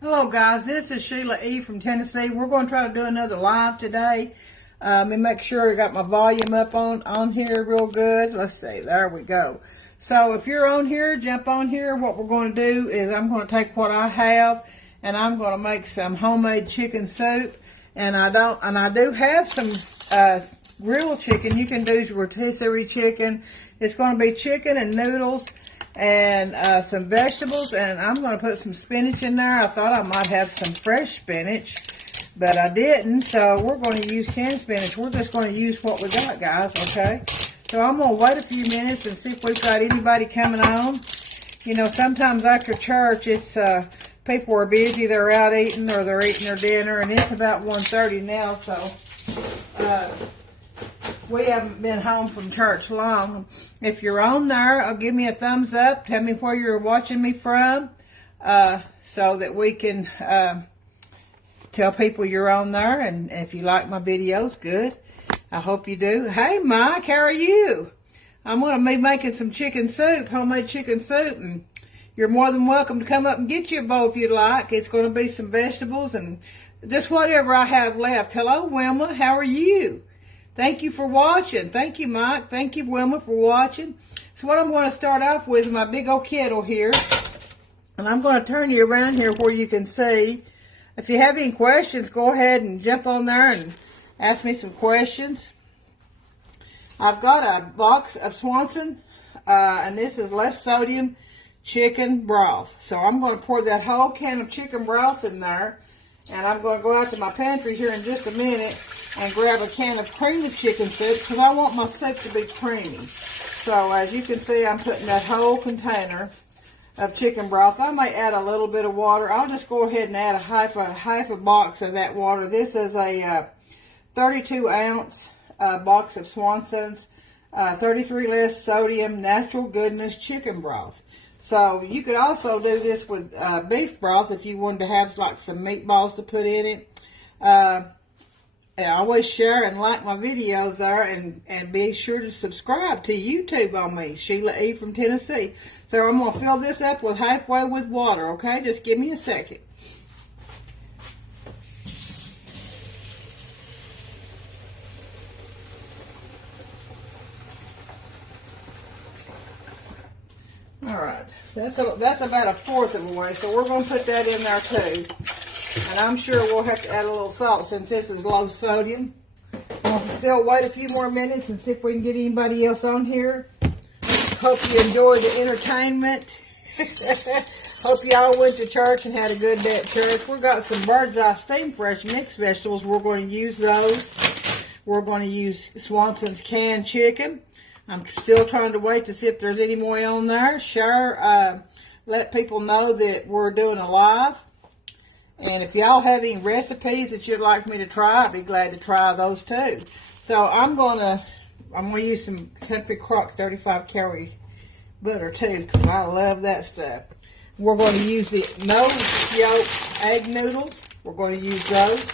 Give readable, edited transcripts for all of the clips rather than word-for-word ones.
Hello guys, this is Sheila E. from Tennessee. We're going to try to do another live today. Let me make sure I got my volume up on here real good. Let's see, there we go. So if you're on here, jump on here. What we're going to do is I'm going to take what I have and I'm going to make some homemade chicken soup. And I do have some real chicken. You can do rotisserie chicken. It's going to be chicken and noodles and some vegetables, and I'm going to put some spinach in there. I thought I might have some fresh spinach, but I didn't, so we're going to use canned spinach. We're just going to use what we got, guys, okay? So I'm going to wait a few minutes and see if we've got anybody coming on. You know, sometimes after church, it's people are busy. They're out eating or they're eating their dinner, and it's about 1:30 now, so we haven't been home from church long. If you're on there, give me a thumbs up. Tell me where you're watching me from so that we can tell people you're on there. And if you like my videos, good. I hope you do. Hey, Mike, how are you? I'm going to be making some chicken soup, homemade chicken soup. And you're more than welcome to come up and get you a bowl if you'd like. It's going to be some vegetables and just whatever I have left. Hello, Wilma. How are you? Thank you for watching. Thank you, Mike. Thank you, Wilma, for watching. So what I'm going to start off with is my big old kettle here. And I'm going to turn you around here where you can see. If you have any questions, go ahead and jump on there and ask me some questions. I've got a box of Swanson, and this is less sodium chicken broth. So I'm going to pour that whole can of chicken broth in there. And I'm going to go out to my pantry here in just a minute and grab a can of creamy chicken soup because I want my soup to be creamy. So as you can see, I'm putting that whole container of chicken broth. I may add a little bit of water. I'll just go ahead and add a half a box of that water. This is a 32-ounce box of Swanson's 33 less sodium natural goodness chicken broth. So you could also do this with beef broth if you wanted to have like some meatballs to put in it. I always share and like my videos there, and be sure to subscribe to YouTube on me, Sheila E. from Tennessee. So I'm going to fill this up with halfway with water, okay? Just give me a second. Alright, that's about a fourth of the way, so we're going to put that in there too. And I'm sure we'll have to add a little salt since this is low sodium. We'll still wait a few more minutes and see if we can get anybody else on here. Hope you enjoyed the entertainment. Hope y'all went to church and had a good day at church. We've got some bird's eye steamed fresh mixed vegetables. We're going to use those. We're going to use Swanson's canned chicken. I'm still trying to wait to see if there's any more on there. Share, let people know that we're doing a live. And if y'all have any recipes that you'd like me to try, I'd be glad to try those too. So I'm gonna use some Country Crock 35 calorie butter too, because I love that stuff. We're going to use the no yolk egg noodles. We're going to use those.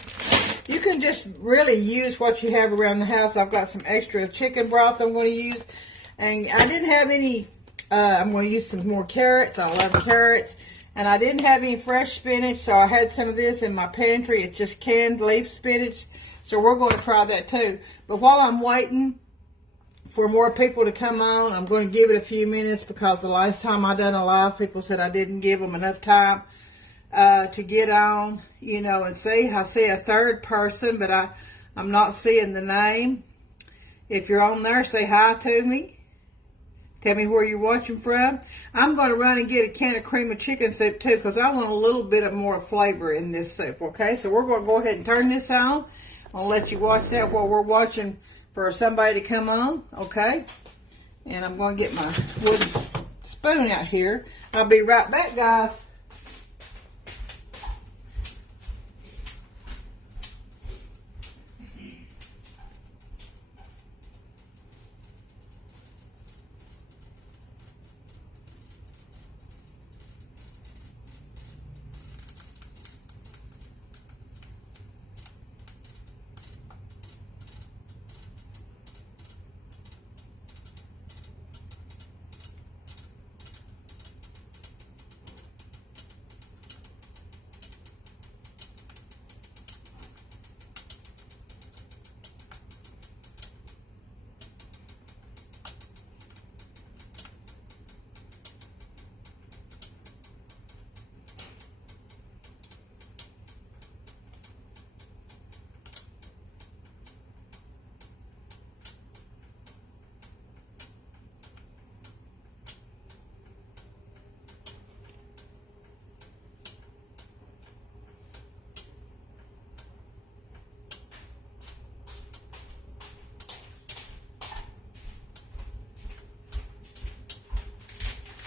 You can just really use what you have around the house. I've got some extra chicken broth I'm going to use. And I didn't have any, I'm going to use some more carrots. I love carrots. And I didn't have any fresh spinach, so I had some of this in my pantry. It's just canned leaf spinach. So we're going to try that too. But while I'm waiting for more people to come on, I'm going to give it a few minutes because the last time I done a live, people said I didn't give them enough time to get on, you know, and see. I see a third person, but I'm not seeing the name. If you're on there, say hi to me. Tell me where you're watching from. I'm going to run and get a can of cream of chicken soup too because I want a little bit of more flavor in this soup, okay? So we're going to go ahead and turn this on. I'll let you watch that while we're watching for somebody to come on, okay? And I'm going to get my wooden spoon out here. I'll be right back, guys.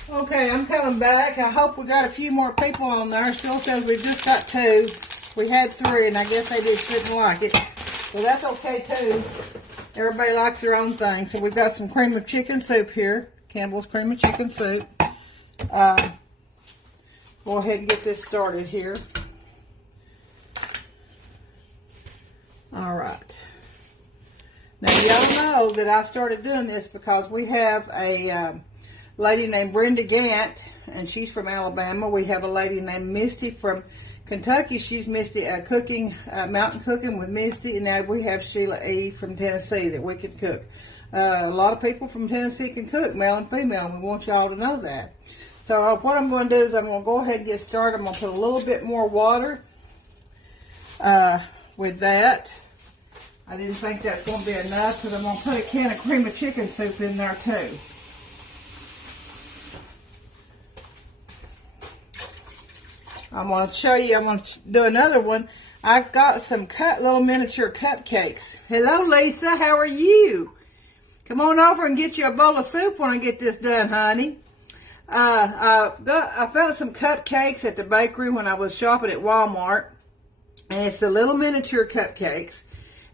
Okay, I'm coming back. I hope we got a few more people on there. Still says we've just got 2. We had 3, and I guess they just didn't like it. Well, that's okay, too. Everybody likes their own thing. So we've got some cream of chicken soup here. Campbell's cream of chicken soup. Go ahead and get this started here. All right. Now, y'all know that I started doing this because we have a lady named Brenda Gant, and she's from Alabama. We have a lady named Misty from Kentucky. She's Misty cooking, mountain cooking with Misty. And now we have Sheila E. from Tennessee that we can cook. A lot of people from Tennessee can cook, male and female, and we want y'all to know that. So what I'm going to do is I'm going to go ahead and get started. I'm going to put a little bit more water with that. I didn't think that's going to be enough, because I'm going to put a can of cream of chicken soup in there too. I'm going to show you, I'm going to do another one. I've got some little miniature cupcakes. Hello, Lisa, how are you? Come on over and get you a bowl of soup when I get this done, honey. I found some cupcakes at the bakery when I was shopping at Walmart. And it's the little miniature cupcakes.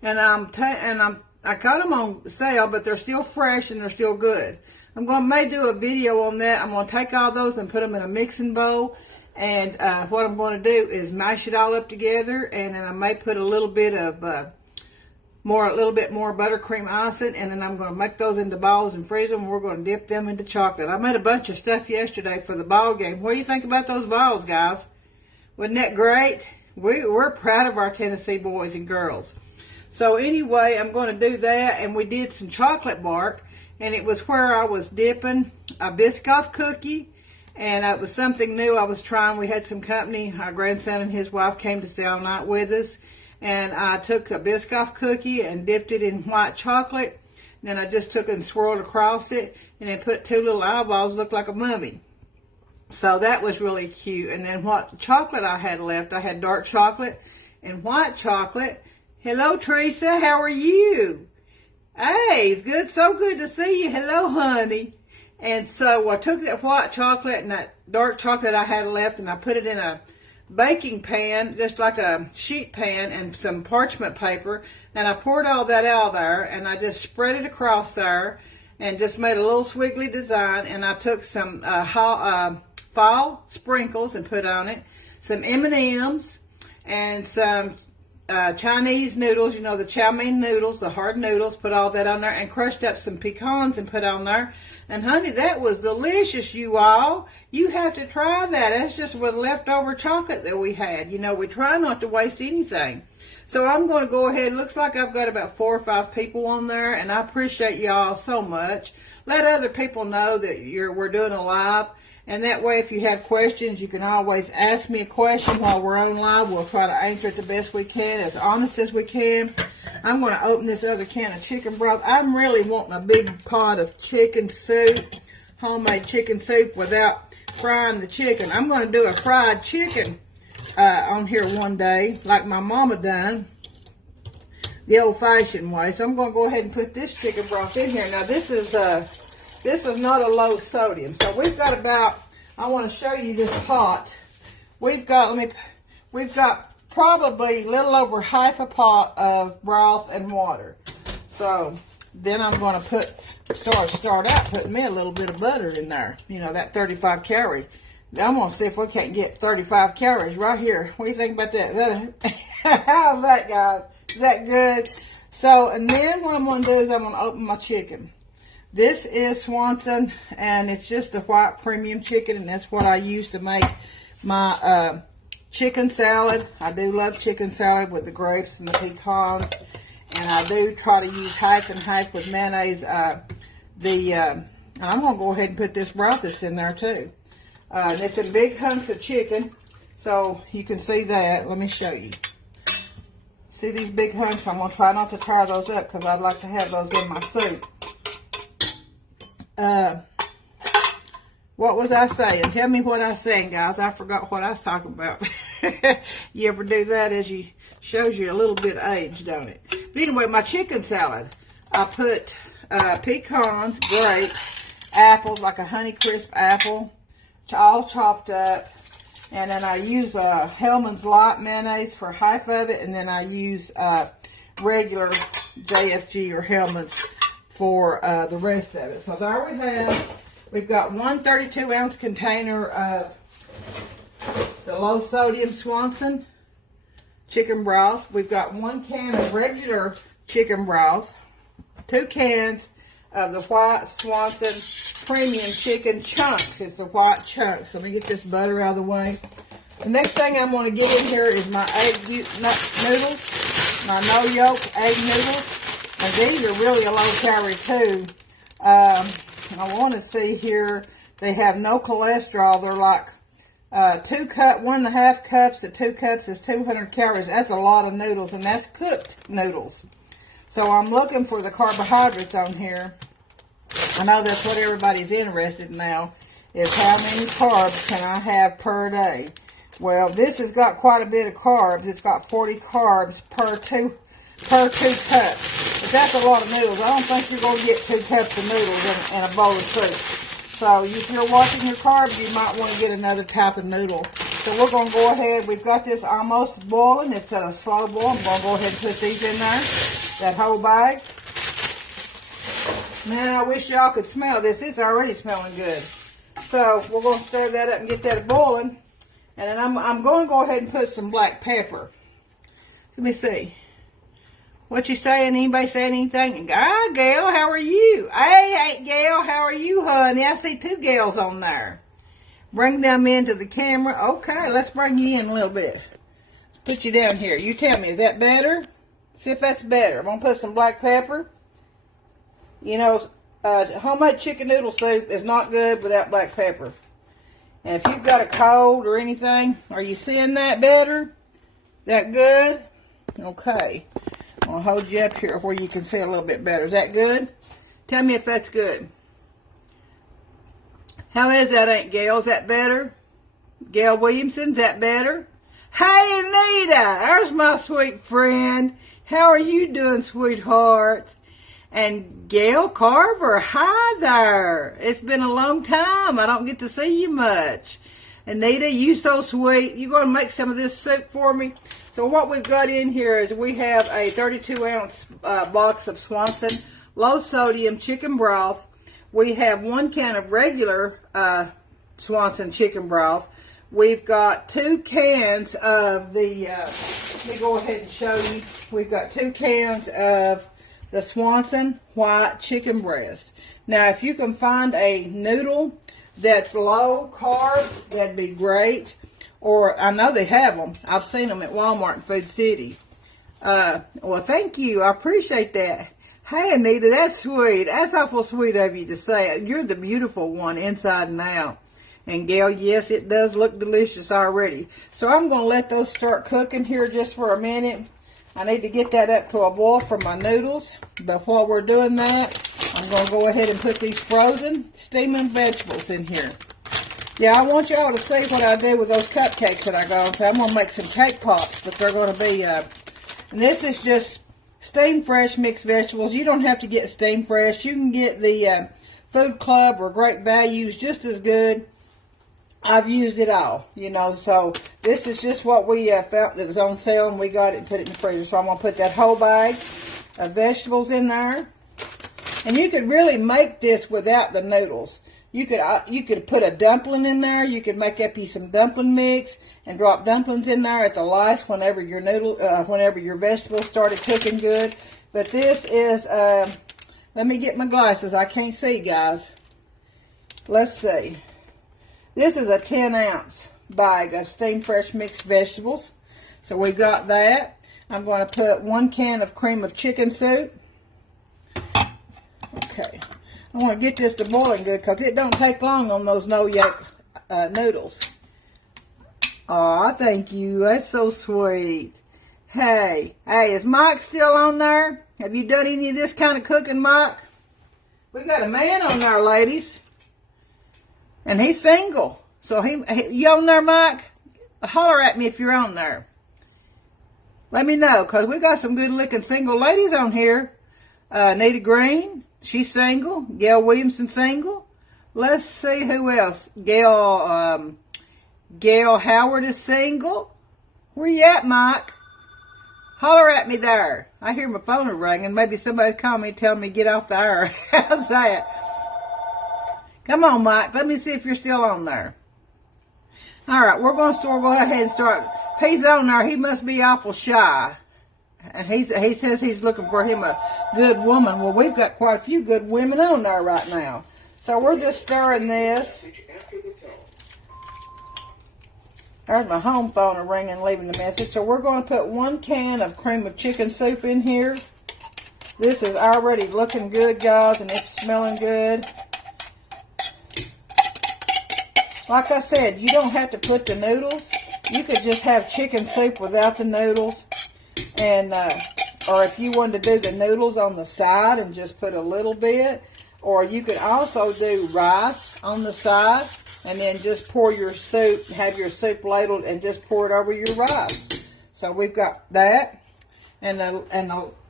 And I got them on sale, but they're still fresh and they're still good. I'm going to may do a video on that. I'm going to take all those and put them in a mixing bowl. And what I'm going to do is mash it all up together. And then I may put a little bit of little bit more buttercream icing. And then I'm going to make those into balls and freeze them. And we're going to dip them into chocolate. I made a bunch of stuff yesterday for the ball game. What do you think about those balls, guys? Wasn't that great? We're proud of our Tennessee boys and girls. So anyway, I'm going to do that, and we did some chocolate bark, and it was where I was dipping a Biscoff cookie, and it was something new I was trying. We had some company. Our grandson and his wife came to stay all night with us, and I took a Biscoff cookie and dipped it in white chocolate. Then I just took it and swirled across it, and then put 2 little eyeballs, looked like a mummy. So that was really cute. And then what chocolate I had left, I had dark chocolate and white chocolate. Hello, Teresa. How are you? Hey, it's good. So good to see you. Hello, honey. And so I took that white chocolate and that dark chocolate I had left, and I put it in a baking pan, just like a sheet pan, and some parchment paper. And I poured all that out there, and I just spread it across there and just made a little squiggly design. And I took some fall sprinkles and put on it, some M&Ms, and some Chinese noodles, you know, the chow mein noodles, the hard noodles, put all that on there, and crushed up some pecans and put on there. And honey, that was delicious, you all. You have to try that. That's just with leftover chocolate that we had. You know, we try not to waste anything. So I'm going to go ahead. Looks like I've got about 4 or 5 people on there, and I appreciate y'all so much. Let other people know that we're doing a live. And that way, if you have questions, you can always ask me a question while we're on live. We'll try to answer it the best we can, as honest as we can. I'm going to open this other can of chicken broth. I'm really wanting a big pot of chicken soup, homemade chicken soup, without frying the chicken. I'm going to do a fried chicken on here one day, like my mama done, the old-fashioned way. So I'm going to go ahead and put this chicken broth in here. Now, this is not a low sodium. So we've got about, I want to show you this pot. We've got probably a little over half a pot of broth and water. So then I'm going to start out putting me a little bit of butter in there. You know, that 35 calorie. I'm going to see if we can't get 35 calories right here. What do you think about that? How's that, guys? Is that good? So, and then what I'm going to do is I'm going to open my chicken. This is Swanson, and it's just a white premium chicken, and that's what I use to make my chicken salad. I do love chicken salad with the grapes and the pecans, and I do try to use half and half with mayonnaise. I'm going to go ahead and put this broth that's in there too. And it's in big hunks of chicken, so you can see that. Let me show you. See these big hunks? I'm going to try not to tear those up because I'd like to have those in my soup. What was I saying? Tell me what I was saying, guys. I forgot what I was talking about. You ever do that? Shows you a little bit of age, don't it? But anyway, my chicken salad, I put pecans, grapes, apples, like a Honeycrisp apple, all chopped up. And then I use Hellman's Light mayonnaise for half of it, and then I use regular JFG or Hellman's for the rest of it. So there we have, we've got one 32-ounce container of the low sodium Swanson chicken broth. We've got 1 can of regular chicken broth, 2 cans of the white Swanson premium chicken chunks. It's the white chunks. Let me get this butter out of the way. The next thing I'm going to get in here is my egg noodles, my no yolk egg noodles. And these are really a low calorie too. I want to see here, they have no cholesterol. They're like 1.5 cups to 2 cups is 200 calories. That's a lot of noodles, and that's cooked noodles. So I'm looking for the carbohydrates on here. I know that's what everybody's interested in now, is how many carbs can I have per day. Well, this has got quite a bit of carbs. It's got 40 carbs per two cups. But that's a lot of noodles. I don't think you're going to get 2 cups of noodles in a bowl of soup. So if you're watching your carbs, you might want to get another type of noodle. So we're going to go ahead. We've got this almost boiling. It's at a slow boil. I'm going to go ahead and put these in there. That whole bag. Man, I wish y'all could smell this. It's already smelling good. So we're going to stir that up and get that boiling. And then I'm going to go ahead and put some black pepper. Let me see. What you saying? Anybody saying anything? Ah, Gail, how are you? Hey, Gail, how are you, honey? I see 2 Gails on there. Bring them into the camera. Okay, let's bring you in a little bit. Put you down here. You tell me, is that better? See if that's better. I'm going to put some black pepper. You know, homemade chicken noodle soup is not good without black pepper. And if you've got a cold or anything, are you seeing that better? That good? Okay. I'll hold you up here where you can see a little bit better. Is that good? Tell me if that's good. How is that, Aunt Gail? Is that better? Gail Williamson, is that better? Hey, Anita, there's my sweet friend. How are you doing, sweetheart? And Gail Carver, hi there. It's been a long time. I don't get to see you much. Anita, you so sweet. You going to make some of this soup for me? So what we've got in here is we have a 32-ounce box of Swanson low-sodium chicken broth. We have 1 can of regular Swanson chicken broth. We've got 2 cans of the, let me go ahead and show you. We've got 2 cans of the Swanson white chicken breast. Now, if you can find a noodle that's low carbs, that'd be great. Or, I know they have them. I've seen them at Walmart and Food City. Well, thank you. I appreciate that. Hey, Anita, that's sweet. That's awful sweet of you to say it. You're the beautiful one inside and out. And, Gail, yes, it does look delicious already. So I'm going to let those start cooking here just for a minute. I need to get that up to a boil for my noodles. But while we're doing that, I'm going to go ahead and put these frozen steaming vegetables in here. Yeah, I want y'all to see what I do with those cupcakes that I got. So I'm going to make some cake pops, but they're going to be, and this is just steam fresh mixed vegetables. You don't have to get steam fresh. You can get the Food Club or Great Values, just as good. I've used it all, you know, so this is just what we found that was on sale, and we got it and put it in the freezer. So I'm going to put that whole bag of vegetables in there. And you could really make this without the noodles. You could put a dumpling in there. You could make up you some dumpling mix and drop dumplings in there at the last whenever your whenever your vegetables started cooking good. But this is, let me get my glasses. I can't see, guys. Let's see. This is a 10-ounce bag of steamed fresh mixed vegetables. So we got that. I'm going to put 1 can of cream of chicken soup. Okay. I want to get this to boiling good because it don't take long on those no yolk noodles. Aw, thank you. That's so sweet. Hey, is Mike still on there? Have you done any of this kind of cooking, Mike? We got a man on there, ladies. And he's single. So you on there, Mike? Holler at me if you're on there. Let me know, because we got some good-looking single ladies on here. Nita Green, she's single. Gail Williamson, single. Let's see who else. Gail Howard is single. Where you at, Mike? Holler at me there. I hear my phone ringing. Maybe somebody's calling me telling me get off the air. How's that? Come on, Mike. Let me see if you're still on there. All right, we're going to go ahead and start. If he's on there, he must be awful shy. And he says he's looking for him a good woman. Well, we've got quite a few good women on there right now. So we're just stirring this. There's my home phone ringing, leaving the message. So we're going to put 1 can of cream of chicken soup in here. This is already looking good, guys, and it's smelling good. Like I said, you don't have to put the noodles. You could just have chicken soup without the noodles. And or if you wanted to do the noodles on the side and just put a little bit. Or you could also do rice on the side and then just pour your soup, have your soup ladled and just pour it over your rice. So we've got that. And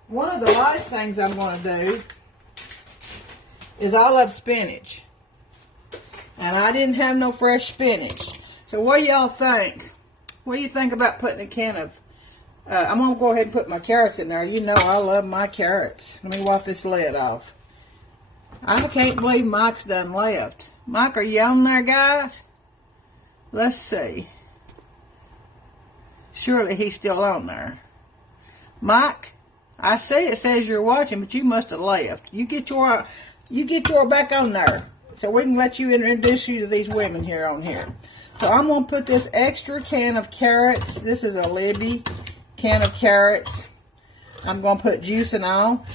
one of the last things I'm going to do is I love spinach. And I didn't have no fresh spinach. So what do y'all think? What do you think about putting a can of... I'm going to go ahead and put my carrots in there. You know I love my carrots. Let me wipe this lid off. I can't believe Mike's done left. Mike, are you on there, guys? Let's see. Surely he's still on there. Mike, I see it says you're watching, but you must have left. You get your back on there, so we can let you introduce you to these women here on here. So I'm going to put this extra can of carrots. This is a Libby can of carrots. I'm going to put juice and all.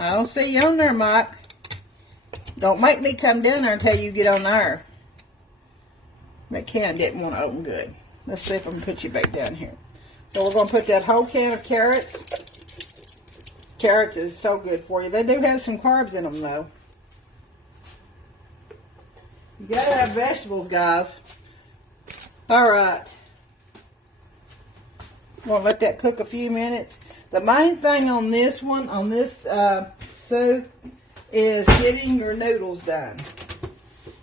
I don't see you on there, Mike. Don't make me come down there until you get on there. That can didn't want to open good. Let's see if I can put you back down here. So we're going to put that whole can of carrots. Carrots is so good for you. They do have some carbs in them, though. You got to have vegetables, guys. All right. We'll let that cook a few minutes. The main thing on this one, on this soup, is getting your noodles done.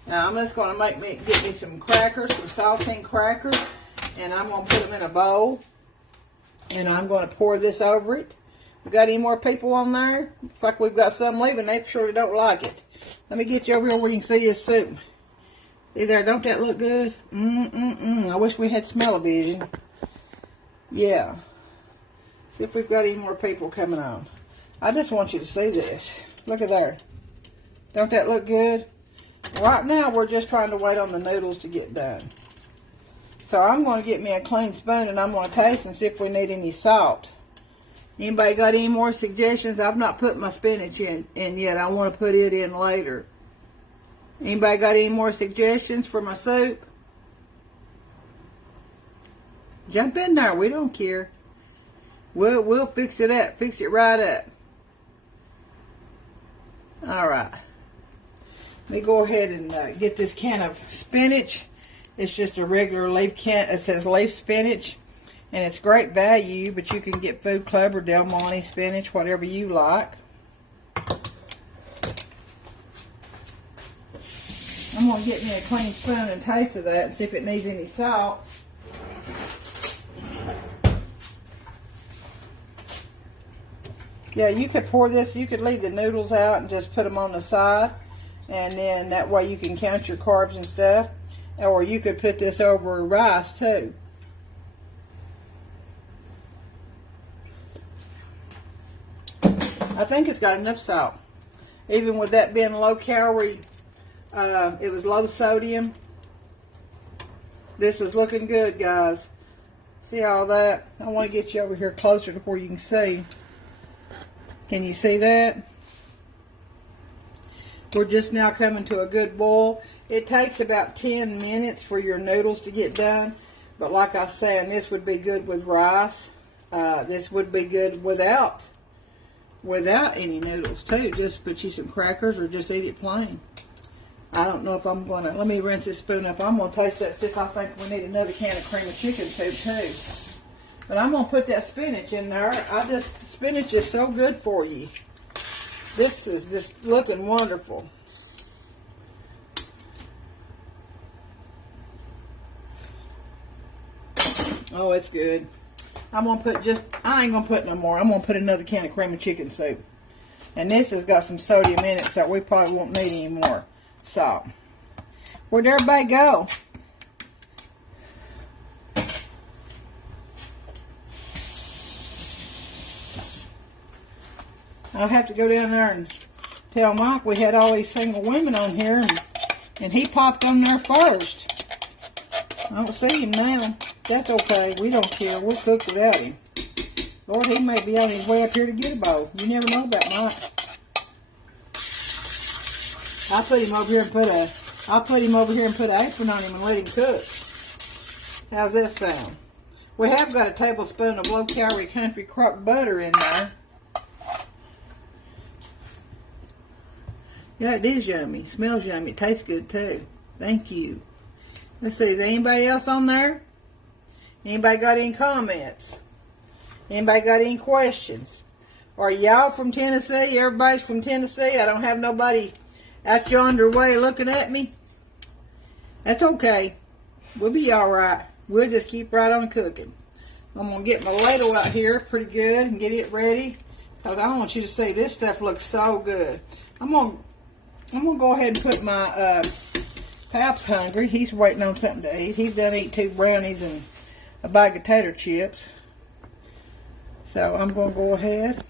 Now I'm just going to get me some crackers, some saltine crackers, and I'm going to put them in a bowl, and I'm going to pour this over it. We got any more people on there? Looks like we've got some leaving. They surely don't like it. Let me get you over here where you can see this soup. See there? Don't that look good? I wish we had smell-o-vision. Yeah. See if we've got any more people coming on. I just want you to see this. Look at there. Don't that look good? Right now, we're just trying to wait on the noodles to get done. So I'm going to get me a clean spoon and I'm going to taste and see if we need any salt. Anybody got any more suggestions? I've not put my spinach in yet. I want to put it in later. Anybody got any more suggestions for my soup? Jump in there. We don't care. We'll fix it up. Fix it right up. All right. Let me go ahead and get this can of spinach. It's just a regular leaf can. It says leaf spinach. And it's great value, but you can get Food Club or Del Monte spinach, whatever you like. I'm going to get me a clean spoon and taste of that and see if it needs any salt. Yeah, you could pour this, you could leave the noodles out and just put them on the side. And then that way you can count your carbs and stuff. Or you could put this over rice too. I think it's got enough salt. Even with that being low calorie, it was low sodium. This is looking good, guys. See all that? I want to get you over here closer to where you can see. Can you see that? We're just now coming to a good boil. It takes about 10 minutes for your noodles to get done. But like I said, this would be good with rice. This would be good without any noodles too. Just put you some crackers or just eat it plain. I don't know if I'm going to, let me rinse this spoon up. I'm going to taste that, see if I think we need another can of cream of chicken soup too. But I'm going to put that spinach in there. Spinach is so good for you. This is just looking wonderful. Oh, it's good. I'm going to put I ain't going to put no more. I'm going to put another can of cream of chicken soup. And this has got some sodium in it, so we probably won't need any more salt. Where'd everybody go? I'll have to go down there and tell Mike we had all these single women on here, and he popped on there first. I don't see him now. That's okay. We don't care. We'll cook without him. Lord, he may be on his way up here to get a bowl. You never know about Mike. I'll put him over here and put an apron on him and let him cook. How's that sound? We have got a tablespoon of low-calorie country crock butter in there. Yeah, it is yummy. It smells yummy. It tastes good too. Thank you. Let's see. Is there anybody else on there? Anybody got any comments? Anybody got any questions? Are y'all from Tennessee? Everybody's from Tennessee? I don't have nobody out yonder way looking at me. That's okay. We'll be all right. We'll just keep right on cooking. I'm going to get my ladle out here pretty good and get it ready, because I want you to see this stuff looks so good. I'm going to go ahead and put my Pap's hungry. He's waiting on something to eat. He's done eat 2 brownies and a bag of tater chips. So I'm going to go ahead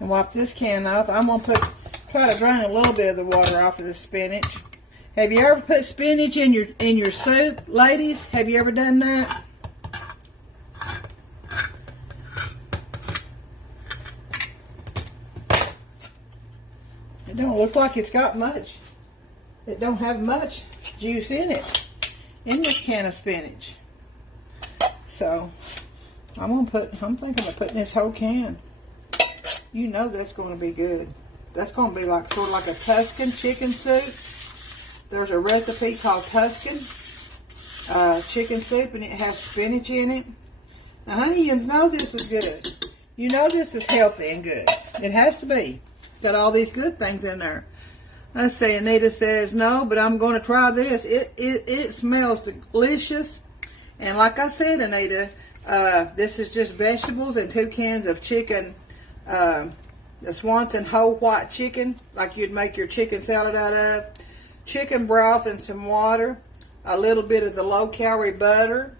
and wipe this can off. I'm going to try to drain a little bit of the water off of the spinach. Have you ever put spinach in your soup, ladies? Have you ever done that? It don't look like it's got much. It don't have much juice in it, in this can of spinach. So I'm thinking of putting this whole can. You know that's going to be good. That's going to be like sort of like a Tuscan chicken soup. There's a recipe called Tuscan chicken soup, and it has spinach in it. Now, honey, you know this is good. You know this is healthy and good. It has to be. It's got all these good things in there. Let's see, Anita says, no, but I'm going to try this. It smells delicious. And like I said, Anita, this is just vegetables and 2 cans of chicken, the Swanson whole white chicken, like you'd make your chicken salad out of. Chicken broth and some water, a little bit of the low-calorie butter.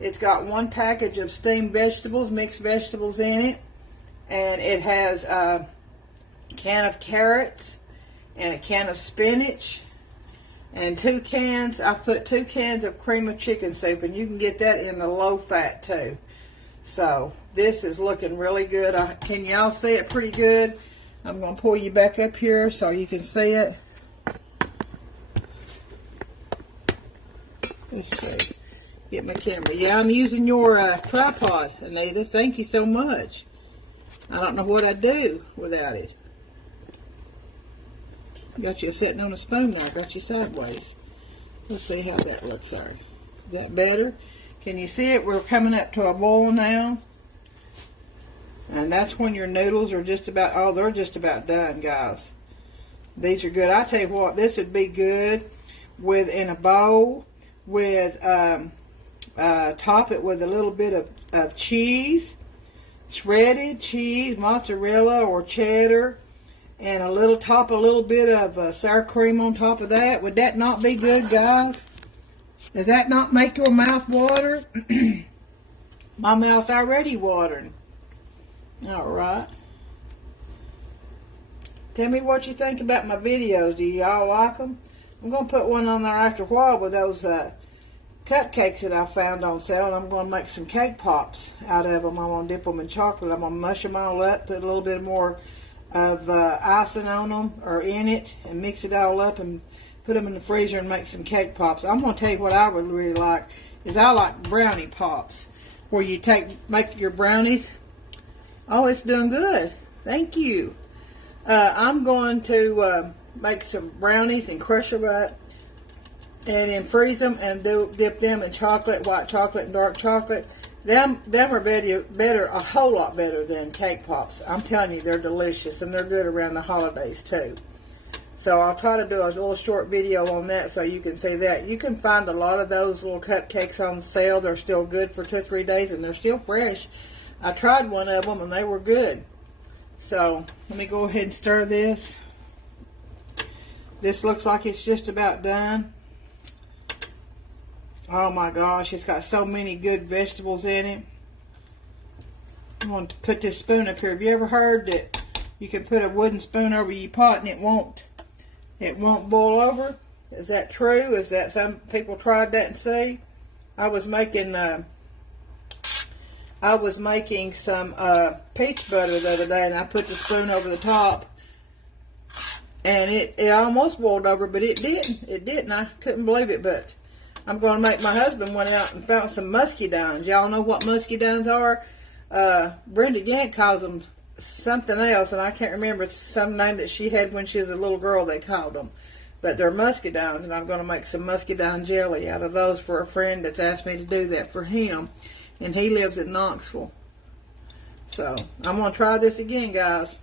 It's got 1 package of steamed vegetables, mixed vegetables in it. And it has a can of carrots and a can of spinach. And 2 cans, I put 2 cans of cream of chicken soup, and you can get that in the low fat too. So this is looking really good. Can y'all see it pretty good? I'm going to pull you back up here so you can see it. Let's see. Get my camera. Yeah, I'm using your tripod, Anita. Thank you so much. I don't know what I'd do without it. Got you sitting on a spoon now. Got you sideways. Let's see how that looks there. Is that better? Can you see it? We're coming up to a boil now. And that's when your noodles are just about, oh, they're just about done, guys. These are good. I tell you what, this would be good in a bowl with, top it with a little bit of cheese, shredded cheese, mozzarella or cheddar, and a little bit of sour cream on top of that. Would that not be good, guys? Does that not make your mouth water? My mouth's already watering. All right. Tell me what you think about my videos. Do y'all like them? I'm going to put one on there after a while with those cupcakes that I found on sale. And I'm going to make some cake pops out of them. I'm going to dip them in chocolate. I'm going to mush them all up, put a little bit more of icing on them or in it, and mix it all up and put them in the freezer and make some cake pops. I'm going to tell you what I would really like is I like brownie pops, where you make your brownies. Oh, it's doing good. Thank you. I'm going to make some brownies and crush them up and then freeze them and dip them in chocolate, white chocolate and dark chocolate. Them are better, a whole lot better than cake pops. I'm telling you, they're delicious, and they're good around the holidays too. So I'll try to do a little short video on that so you can see that. You can find a lot of those little cupcakes on sale. They're still good for 2 or 3 days, and they're still fresh. I tried one of them, and they were good. So let me go ahead and stir this. This looks like it's just about done. Oh my gosh, it's got so many good vegetables in it. I'm going to put this spoon up here. Have you ever heard that you can put a wooden spoon over your pot and it won't boil over? Is that true? Is that some people tried that and see? I was making some peach butter the other day, and I put the spoon over the top, and it almost boiled over, but it didn't. It didn't. I couldn't believe it, but I'm going to make. My husband went out and found some muscadines. Y'all know what muscadines are? Brenda Gant calls them something else, and I can't remember. It's some name that she had when she was a little girl, they called them. But they're muscadines, and I'm going to make some muscadine jelly out of those for a friend that's asked me to do that for him. And he lives in Knoxville. So, I'm going to try this again, guys.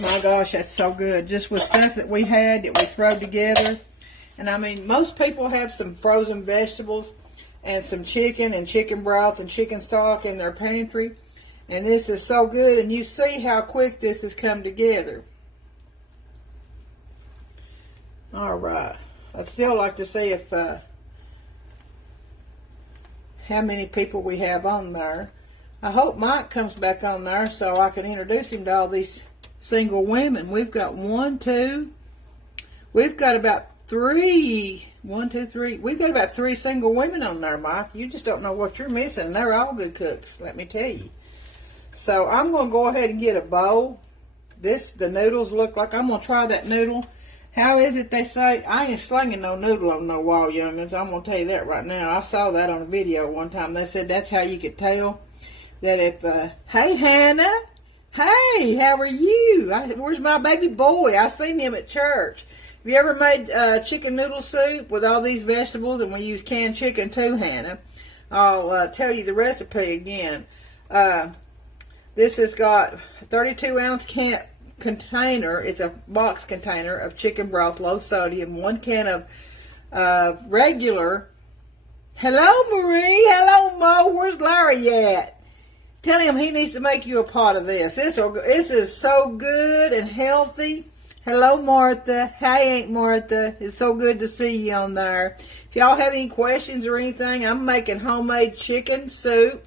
My gosh, that's so good. Just with stuff that we had that we throw together. And I mean, most people have some frozen vegetables and some chicken and chicken broth and chicken stock in their pantry. And this is so good. And you see how quick this has come together. Alright. I'd still like to see if how many people we have on there. I hope Mike comes back on there so I can introduce him to all these single women. We've got we've got about 3, 1, 2, 3. We've got about 3 single women on there, Mike. You just don't know what you're missing. They're all good cooks, let me tell you. So I'm going to go ahead and get a bowl. The noodles look like, I'm going to try that noodle. How is it they say? I ain't slinging no noodle on no wall, youngins. I'm going to tell you that right now. I saw that on a video one time. They said that's how you could tell that if, hey, Hannah. Hey, how are you? Where's my baby boy? I seen him at church. Have you ever made chicken noodle soup with all these vegetables? And we use canned chicken too, Hannah. I'll tell you the recipe again. This has got a 32-ounce container. It's a box container of chicken broth, low sodium, 1 can of regular. Hello, Marie. Hello, Mo. Where's Larry at? Tell him he needs to make you a pot of this. This is so good and healthy. Hello, Martha. Hey, Aunt Martha. It's so good to see you on there. If y'all have any questions or anything, I'm making homemade chicken soup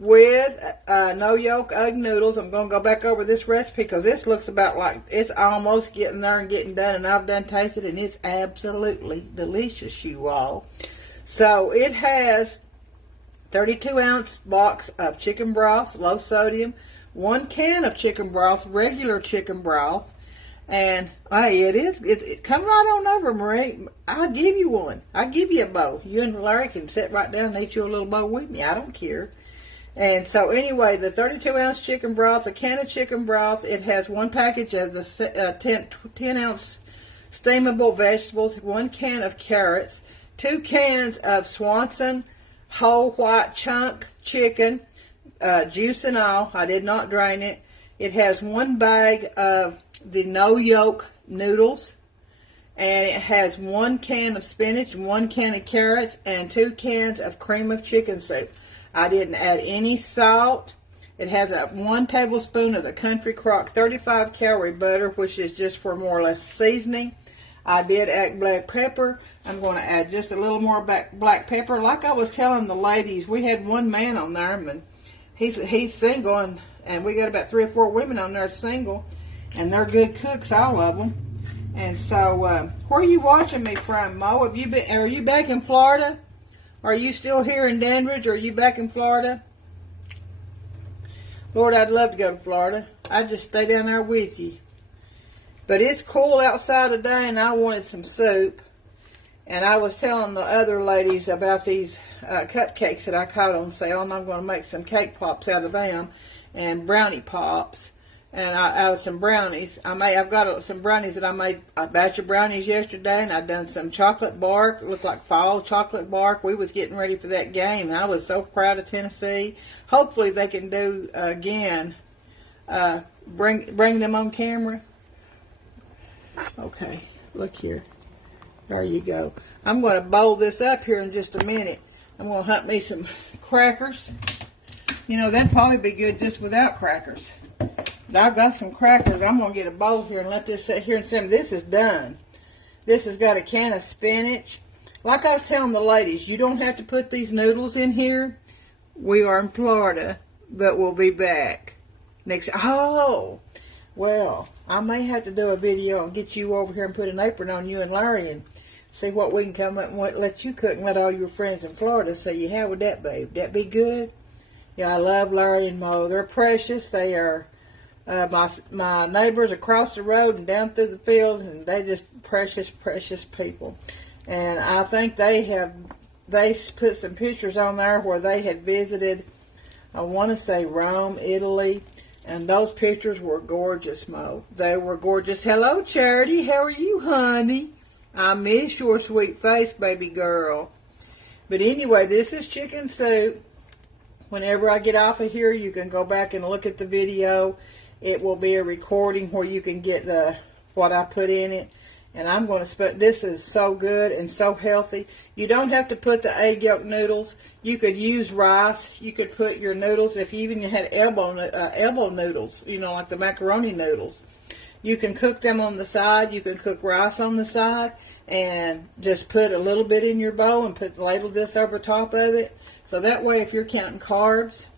with no yolk egg noodles. I'm going to go back over this recipe because this looks about like it's almost getting there and getting done, and I've done tasted it, and it's absolutely delicious, you all. So it has 32-ounce box of chicken broth, low sodium, 1 can of chicken broth, regular chicken broth, and hey, come right on over, Marie. I'll give you one. I'll give you a bowl. You and Larry can sit right down and eat you a little bowl with me. I don't care. And so anyway, the 32-ounce chicken broth, a can of chicken broth, it has 1 package of the 10-ounce steamable vegetables, 1 can of carrots, 2 cans of Swanson whole white chunk chicken, juice and all. I did not drain it. It has 1 bag of the no yolk noodles, and it has 1 can of spinach, 1 can of carrots, and 2 cans of cream of chicken soup. I didn't add any salt. It has 1 tablespoon of the Country Crock 35 calorie butter, which is just for more or less seasoning. I did add black pepper. I'm going to add just a little more black pepper. Like I was telling the ladies, we had 1 man on there, and he's single, and we got about 3 or 4 women on there single, and they're good cooks, all of them. And so, where are you watching me from, Mo? Are you back in Florida? Are you still here in Dandridge, or are you back in Florida? Lord, I'd love to go to Florida. I'd just stay down there with you. But it's cool outside today, and I wanted some soup. And I was telling the other ladies about these cupcakes that I caught on sale, and I'm going to make some cake pops out of them, and brownie pops. and out of some brownies. I've got some brownies that I made a batch of brownies yesterday, and I done some chocolate bark. It looked like fall chocolate bark. We was getting ready for that game. I was so proud of Tennessee. Hopefully they can do again. Bring them on camera. Okay, look here. There you go. I'm going to bowl this up here in just a minute. I'm going to hunt me some crackers. You know, that'd probably be good just without crackers. But I've got some crackers. I'm going to get a bowl here and let this sit here and simmer. This is done. This has got a can of spinach. Like I was telling the ladies, you don't have to put these noodles in here. We are in Florida, but we'll be back. Oh, well, I may have to do a video and get you over here and put an apron on you and Larry and see what we can come up and let you cook and let all your friends in Florida see you. How would that be? Would that be good? Yeah, I love Larry and Mo. They're precious. They are my neighbors across the road and down through the field, and they just precious, precious people. And I think they put some pictures on there where they had visited, I want to say Rome, Italy. And those pictures were gorgeous, Mo. They were gorgeous. Hello, Charity. How are you, honey? I miss your sweet face, baby girl. But anyway, this is chicken soup. Whenever I get off of here, you can go back and look at the video. It will be a recording where you can get what I put in it. And I'm going to this is so good and so healthy. You don't have to put the egg yolk noodles. You could use rice. You could put your noodles, if you even had elbow noodles, you know, like the macaroni noodles. You can cook them on the side. You can cook rice on the side and just put a little bit in your bowl and ladle this over top of it. So that way, if you're counting carbs,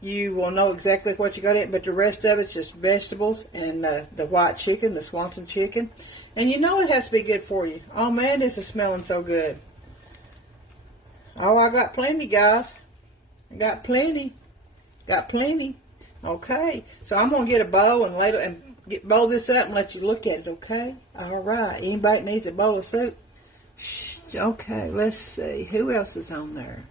you will know exactly what you got in. But the rest of it's just vegetables and the white chicken, the Swanson chicken. And you know it has to be good for you. Oh, man, this is smelling so good. Oh, I got plenty, guys. I got plenty. Got plenty. Okay. So I'm going to get a bowl and ladle and bowl this up and let you look at it, okay? All right. Anybody needs a bowl of soup? Shh. Okay, let's see. Who else is on there?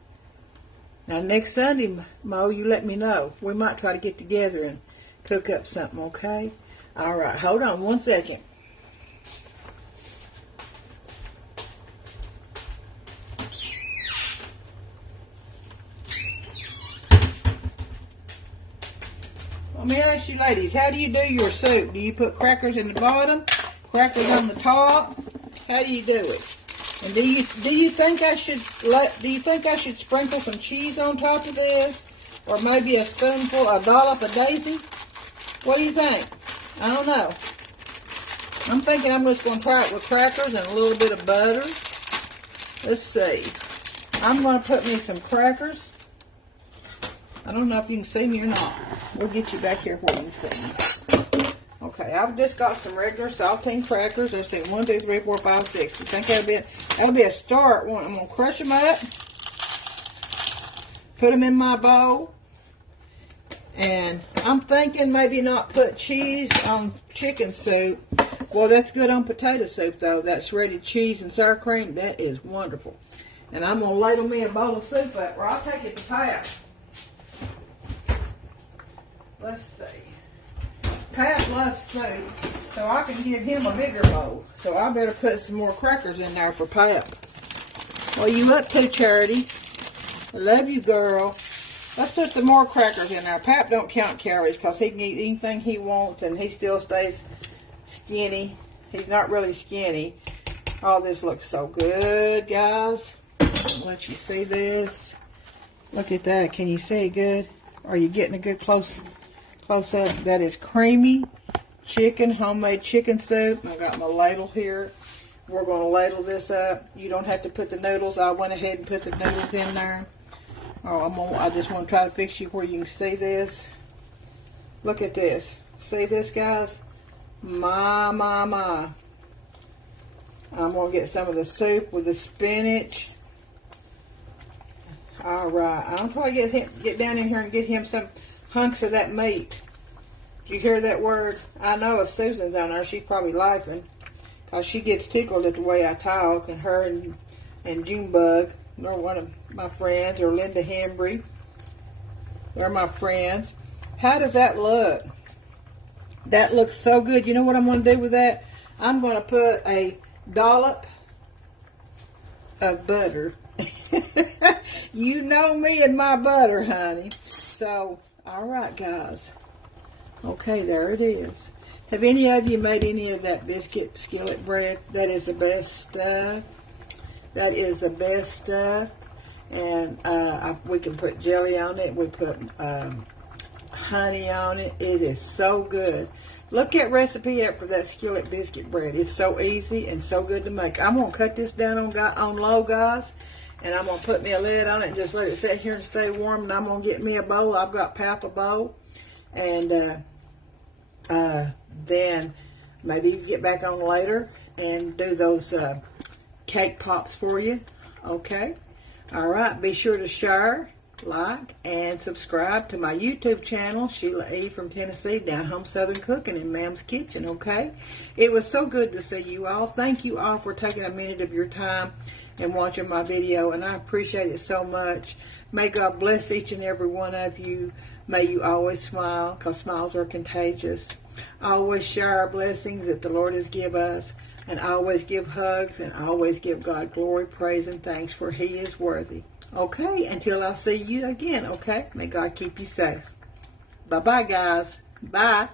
Now, next Sunday, Mo, you let me know. We might try to get together and cook up something, okay? All right. Hold on one second. Let me ask you ladies, how do you do your soup? Do you put crackers in the bottom, crackers on the top? How do you do it? And do you think I should sprinkle some cheese on top of this, or maybe a dollop of Daisy? What do you think? I don't know. I'm thinking I'm just going to try it with crackers and a little bit of butter. Let's see. I'm going to put me some crackers. I don't know if you can see me or not. We'll get you back here where you can see me. Okay, I've just got some regular saltine crackers. Let's see, 1, 2, 3, 4, 5, 6. You think that'll be a start? I'm gonna crush them up, put them in my bowl, and I'm thinking maybe not put cheese on chicken soup. Well, that's good on potato soup though. That shredded cheese and sour cream, that is wonderful. And I'm gonna ladle me a bowl of soup up, or I'll take it to Pat. Let's see. Pat loves soup, so I can give him a bigger bowl. So I better put some more crackers in there for Pat. What are you up to, Charity? I love you, girl. Let's put some more crackers in there. Pat don't count calories because he can eat anything he wants and he still stays skinny. He's not really skinny. Oh, this looks so good, guys. I'll let you see this. Look at that. Can you see it good? Are you getting a good close up? That is creamy chicken, homemade chicken soup. I got my ladle here. We're going to ladle this up. You don't have to put the noodles. I went ahead and put the noodles in there. Oh, I just want to try to fix you where you can see this. Look at this. See this, guys? My. I'm going to get some of the soup with the spinach. All right. I'm trying to get down in here and get him some hunks of that meat. Did you hear that word? I know if Susan's on there, she's probably laughing because she gets tickled at the way I talk. And her and Junebug, they're one of my friends, or Linda Hembry. They're my friends. How does that look? That looks so good. You know what I'm going to do with that? I'm going to put a dollop of butter. You know me and my butter, honey. So, all right, guys. Okay, there it is. Have any of you made any of that biscuit skillet bread? That is the best stuff. That is the best stuff. And we can put jelly on it. We put honey on it. It is so good. Look at recipe up for that skillet biscuit bread. It's so easy and so good to make. I'm going to cut this down on low, guys. And I'm going to put me a lid on it and just let it sit here and stay warm. And I'm going to get me a bowl. I've got half a bowl. And then maybe get back on later and do those cake pops for you. Okay? All right. Be sure to share, like, and subscribe to my YouTube channel, Sheila E. from Tennessee, Down Home Southern Cooking in Mam's Kitchen, okay? It was so good to see you all. Thank you all for taking a minute of your time and watching my video, and I appreciate it so much. May God bless each and every one of you. May you always smile, because smiles are contagious. Always share our blessings that the Lord has given us, and always give hugs, and always give God glory, praise, and thanks, for He is worthy. Okay, until I see you again, okay? May God keep you safe. Bye-bye, guys. Bye.